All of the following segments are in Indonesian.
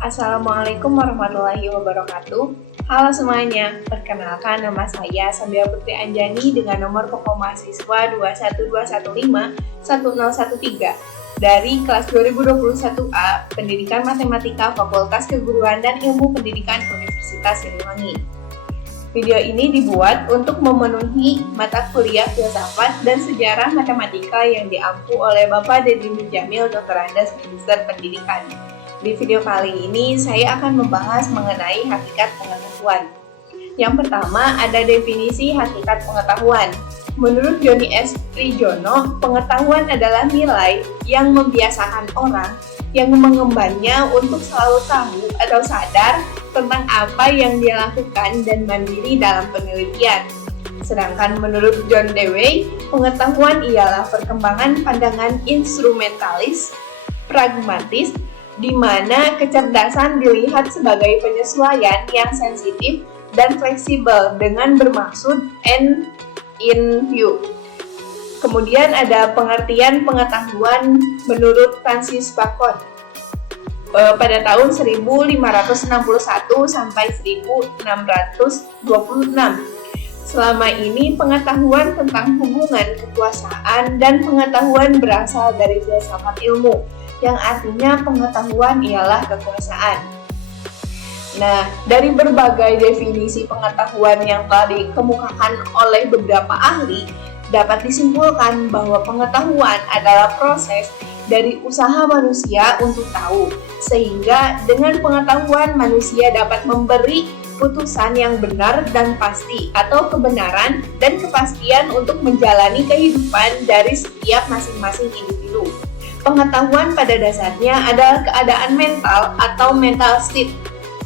Assalamualaikum warahmatullahi wabarakatuh. Halo semuanya, perkenalkan nama saya Sabia Putri Anjani dengan nomor pokok mahasiswa 212151013 dari kelas 2021A Pendidikan Matematika Fakultas Keguruan dan Ilmu Pendidikan Universitas Siliwangi. Video ini dibuat untuk memenuhi mata kuliah filsafat dan sejarah matematika yang diampu oleh Bapak Deddy Nurjamil, Dr. Andes, Magister Pendidikan. Di video kali ini, saya akan membahas mengenai hakikat pengetahuan. Yang pertama, ada definisi hakikat pengetahuan. Menurut Joni S. Prijono, pengetahuan adalah nilai yang membiasakan orang yang mengembannya untuk selalu tahu atau sadar tentang apa yang dia lakukan dan mandiri dalam penelitian. Sedangkan menurut John Dewey, pengetahuan ialah perkembangan pandangan instrumentalis, pragmatis, di mana kecerdasan dilihat sebagai penyesuaian yang sensitif dan fleksibel dengan bermaksud end in view. Kemudian ada pengertian pengetahuan menurut Francis Bacon pada tahun 1561 sampai 1626. Selama ini pengetahuan tentang hubungan kekuasaan dan pengetahuan berasal dari filsafat ilmu, yang artinya pengetahuan ialah kekuasaan. Nah, dari berbagai definisi pengetahuan yang telah dikemukakan oleh beberapa ahli, dapat disimpulkan bahwa pengetahuan adalah proses dari usaha manusia untuk tahu, sehingga dengan pengetahuan manusia dapat memberi putusan yang benar dan pasti atau kebenaran dan kepastian untuk menjalani kehidupan dari setiap masing-masing individu. Pengetahuan pada dasarnya adalah keadaan mental atau mental state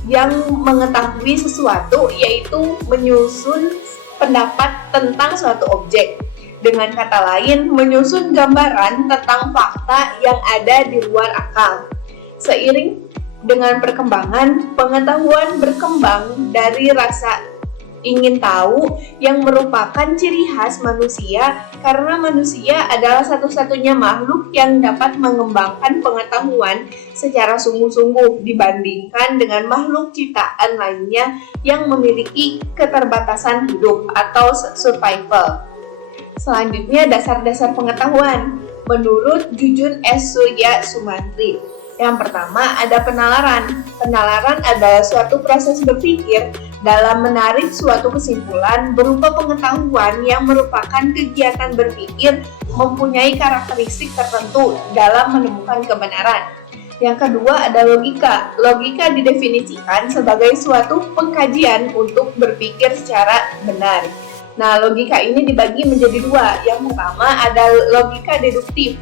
yang mengetahui sesuatu, yaitu menyusun pendapat tentang suatu objek. Dengan kata lain, menyusun gambaran tentang fakta yang ada di luar akal. Seiring dengan perkembangan, pengetahuan berkembang dari rasa ingin tahu yang merupakan ciri khas manusia, karena manusia adalah satu-satunya makhluk yang dapat mengembangkan pengetahuan secara sungguh-sungguh dibandingkan dengan makhluk ciptaan lainnya yang memiliki keterbatasan hidup atau survival. Selanjutnya, dasar-dasar pengetahuan menurut Jujun S. Surya Sumantri. Yang pertama, ada penalaran. Penalaran adalah suatu proses berpikir dalam menarik suatu kesimpulan berupa pengetahuan yang merupakan kegiatan berpikir mempunyai karakteristik tertentu dalam menemukan kebenaran. Yang kedua, ada logika. Logika didefinisikan sebagai suatu pengkajian untuk berpikir secara benar. Nah, logika ini dibagi menjadi dua. Yang pertama, ada logika deduktif.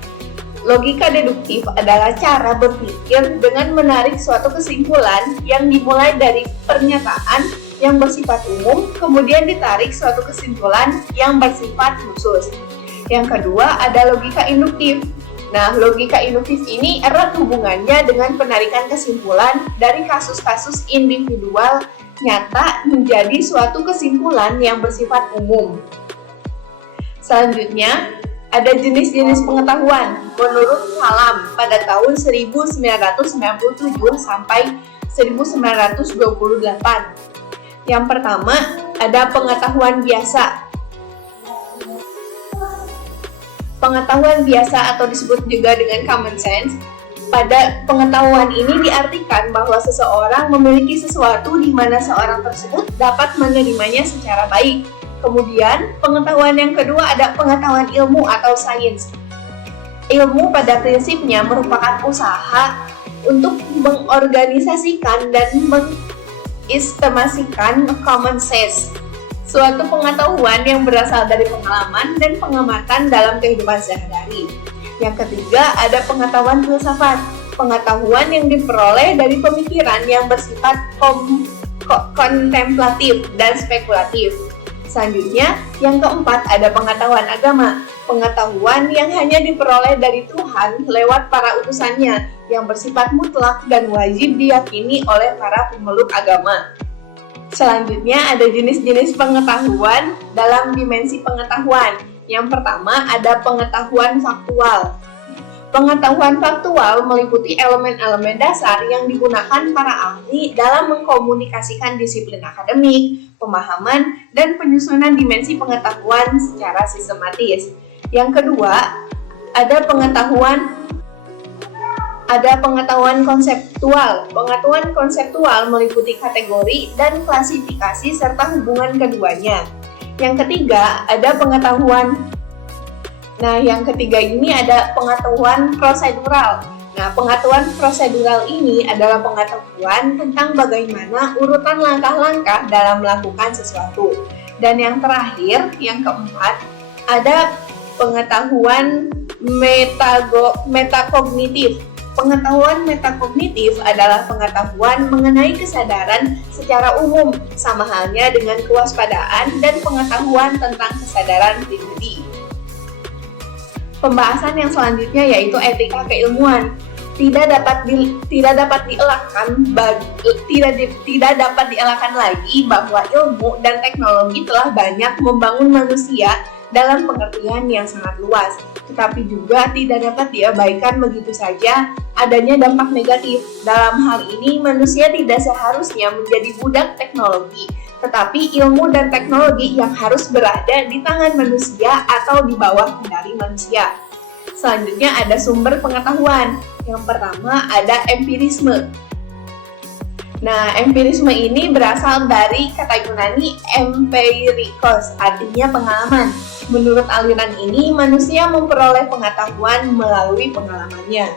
Logika deduktif adalah cara berpikir dengan menarik suatu kesimpulan yang dimulai dari pernyataan yang bersifat umum, kemudian ditarik suatu kesimpulan yang bersifat khusus. Yang kedua, ada logika induktif. Nah, logika induktif ini erat hubungannya dengan penarikan kesimpulan dari kasus-kasus individual nyata menjadi suatu kesimpulan yang bersifat umum. Selanjutnya, ada jenis-jenis pengetahuan menurut Kalam pada tahun 1997 sampai 1928. Yang pertama, ada pengetahuan biasa. Pengetahuan biasa atau disebut juga dengan common sense. Pada pengetahuan ini diartikan bahwa seseorang memiliki sesuatu di mana seorang tersebut dapat menerimanya secara baik. Kemudian, pengetahuan yang kedua ada pengetahuan ilmu atau sains. Ilmu pada prinsipnya merupakan usaha untuk mengorganisasikan dan mengistimasikan common sense, suatu pengetahuan yang berasal dari pengalaman dan pengamatan dalam kehidupan sehari-hari. Yang ketiga, ada pengetahuan filsafat. Pengetahuan yang diperoleh dari pemikiran yang bersifat kontemplatif dan spekulatif. Selanjutnya, yang keempat ada pengetahuan agama. Pengetahuan yang hanya diperoleh dari Tuhan lewat para utusannya, yang bersifat mutlak dan wajib diyakini oleh para pemeluk agama. Selanjutnya ada jenis-jenis pengetahuan dalam dimensi pengetahuan. Yang pertama ada pengetahuan faktual. Pengetahuan faktual meliputi elemen-elemen dasar yang digunakan para ahli dalam mengkomunikasikan disiplin akademik, pemahaman, dan penyusunan dimensi pengetahuan secara sistematis. Yang kedua, ada pengetahuan konseptual. Pengetahuan konseptual meliputi kategori dan klasifikasi serta hubungan keduanya. Yang ketiga, ada pengetahuan prosedural. Nah, pengetahuan prosedural ini adalah pengetahuan tentang bagaimana urutan langkah-langkah dalam melakukan sesuatu. Dan yang terakhir, yang keempat, ada pengetahuan metakognitif. Pengetahuan metakognitif adalah pengetahuan mengenai kesadaran secara umum, sama halnya dengan kewaspadaan dan pengetahuan tentang kesadaran pribadi. Pembahasan yang selanjutnya yaitu etika keilmuan. Tidak dapat dielakkan lagi bahwa ilmu dan teknologi telah banyak membangun manusia dalam pengertian yang sangat luas, tetapi juga tidak dapat diabaikan begitu saja adanya dampak negatif. Dalam hal ini, manusia tidak seharusnya menjadi budak teknologi, tetapi ilmu dan teknologi yang harus berada di tangan manusia atau di bawah kendali manusia. Selanjutnya ada sumber pengetahuan. Yang pertama ada empirisme. Nah, empirisme ini berasal dari kata Yunani empirikos, artinya pengalaman. Menurut aliran ini, manusia memperoleh pengetahuan melalui pengalamannya.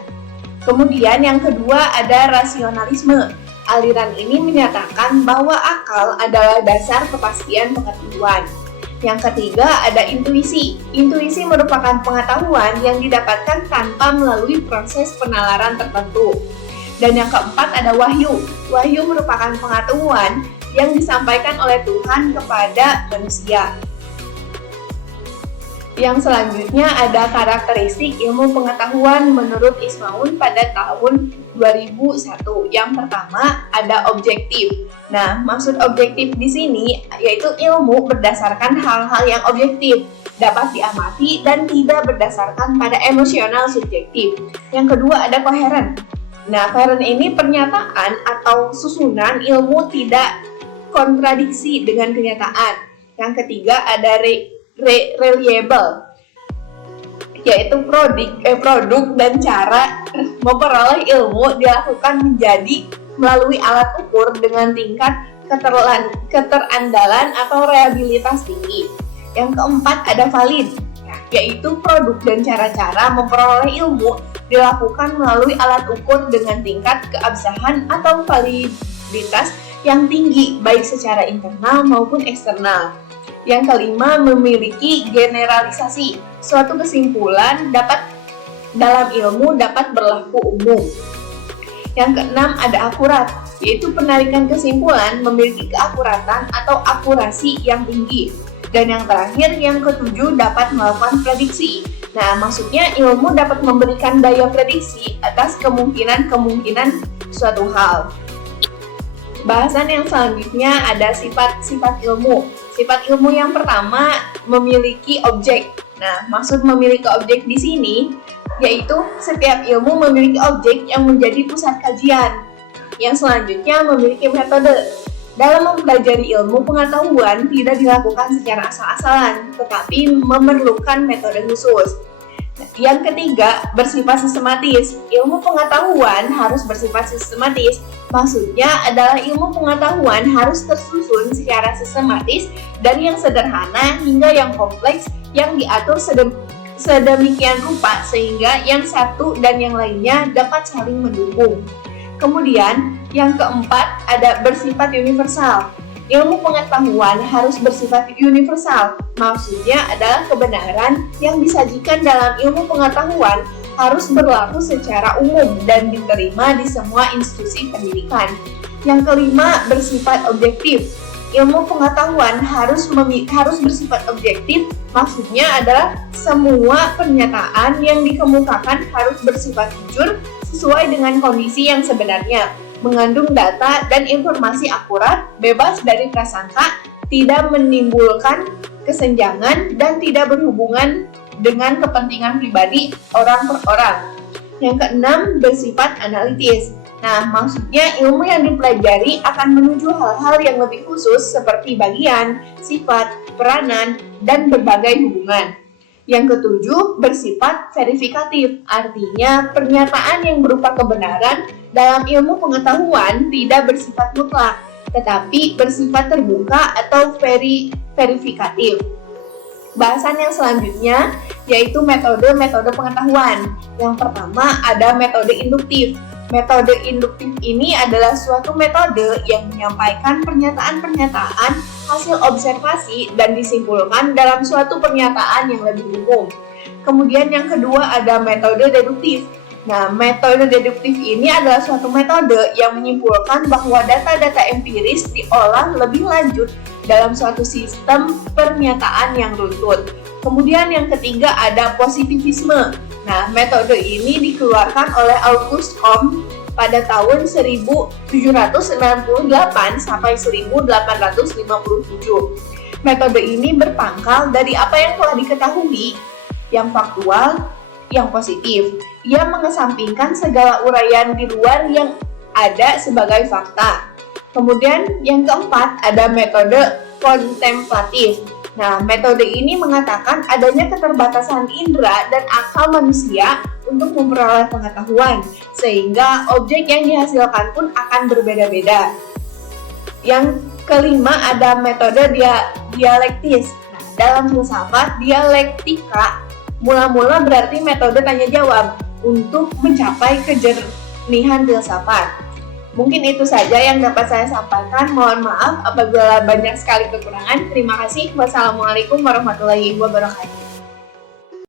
Kemudian yang kedua ada rasionalisme. Aliran ini menyatakan bahwa akal adalah dasar kepastian pengetahuan. Yang ketiga ada intuisi. Intuisi merupakan pengetahuan yang didapatkan tanpa melalui proses penalaran tertentu. Dan yang keempat ada wahyu. Wahyu merupakan pengetahuan yang disampaikan oleh Tuhan kepada manusia. Yang selanjutnya ada karakteristik ilmu pengetahuan menurut Ismaun pada tahun 2001. Yang pertama ada objektif. Nah, maksud objektif di sini yaitu ilmu berdasarkan hal-hal yang objektif, dapat diamati dan tidak berdasarkan pada emosional subjektif. Yang kedua ada koheren. Nah, koheren ini pernyataan atau susunan ilmu tidak kontradiksi dengan kenyataan. Yang ketiga ada reliable, yaitu produk dan cara memperoleh ilmu dilakukan menjadi melalui alat ukur dengan tingkat keterandalan atau reliabilitas tinggi. Yang keempat ada valid, yaitu produk dan cara-cara memperoleh ilmu dilakukan melalui alat ukur dengan tingkat keabsahan atau validitas yang tinggi baik secara internal maupun eksternal. Yang kelima memiliki generalisasi. Suatu kesimpulan dalam ilmu dapat berlaku umum. Yang keenam ada akurat, yaitu penarikan kesimpulan memiliki keakuratan atau akurasi yang tinggi. Dan yang terakhir, yang ketujuh dapat melakukan prediksi. Nah, maksudnya ilmu dapat memberikan daya prediksi atas kemungkinan-kemungkinan suatu hal. Bahasan yang selanjutnya ada sifat-sifat ilmu. Sifat ilmu yang pertama memiliki objek. Nah, maksud memiliki objek di sini yaitu setiap ilmu memiliki objek yang menjadi pusat kajian. Yang selanjutnya memiliki metode. Dalam mempelajari ilmu pengetahuan tidak dilakukan secara asal-asalan, tetapi memerlukan metode khusus. Yang ketiga, bersifat sistematis. Ilmu pengetahuan harus bersifat sistematis. Maksudnya adalah ilmu pengetahuan harus tersusun secara sistematis dari yang sederhana hingga yang kompleks yang diatur sedemikian rupa sehingga yang satu dan yang lainnya dapat saling mendukung. Kemudian, yang keempat ada bersifat universal. Ilmu pengetahuan harus bersifat universal. Maksudnya adalah kebenaran yang disajikan dalam ilmu pengetahuan harus berlaku secara umum dan diterima di semua institusi pendidikan. Yang kelima, bersifat objektif. Ilmu pengetahuan harus bersifat objektif. Maksudnya adalah semua pernyataan yang dikemukakan harus bersifat jujur sesuai dengan kondisi yang sebenarnya, mengandung data dan informasi akurat, bebas dari prasangka, tidak menimbulkan kesenjangan, dan tidak berhubungan dengan kepentingan pribadi orang per orang. Yang keenam, bersifat analitis. Nah, maksudnya ilmu yang dipelajari akan menuju hal-hal yang lebih khusus seperti bagian, sifat, peranan, dan berbagai hubungan. Yang ketujuh, bersifat verifikatif. Artinya, pernyataan yang berupa kebenaran dalam ilmu pengetahuan tidak bersifat mutlak, tetapi bersifat terbuka atau verifikatif. Bahasan yang selanjutnya yaitu metode-metode pengetahuan. Yang pertama ada metode induktif. Metode induktif ini adalah suatu metode yang menyampaikan pernyataan-pernyataan hasil observasi dan disimpulkan dalam suatu pernyataan yang lebih umum. Kemudian yang kedua ada metode deduktif. Nah, metode deduktif ini adalah suatu metode yang menyimpulkan bahwa data-data empiris diolah lebih lanjut dalam suatu sistem pernyataan yang runtut. Kemudian yang ketiga ada positivisme. Nah, metode ini dikeluarkan oleh Auguste Comte pada tahun 1798 sampai 1857. Metode ini berpangkal dari apa yang telah diketahui, yang faktual, yang positif. Ia mengesampingkan segala uraian di luar yang ada sebagai fakta. Kemudian yang keempat ada metode kontemplatif. Nah, metode ini mengatakan adanya keterbatasan indera dan akal manusia untuk memperoleh pengetahuan, sehingga objek yang dihasilkan pun akan berbeda-beda. Yang kelima ada metode dialektis. Nah, dalam filsafat, dialektika mula-mula berarti metode tanya-jawab untuk mencapai kejernihan filsafat. Mungkin itu saja yang dapat saya sampaikan. Mohon maaf apabila banyak sekali kekurangan. Terima kasih. Wassalamualaikum warahmatullahi wabarakatuh.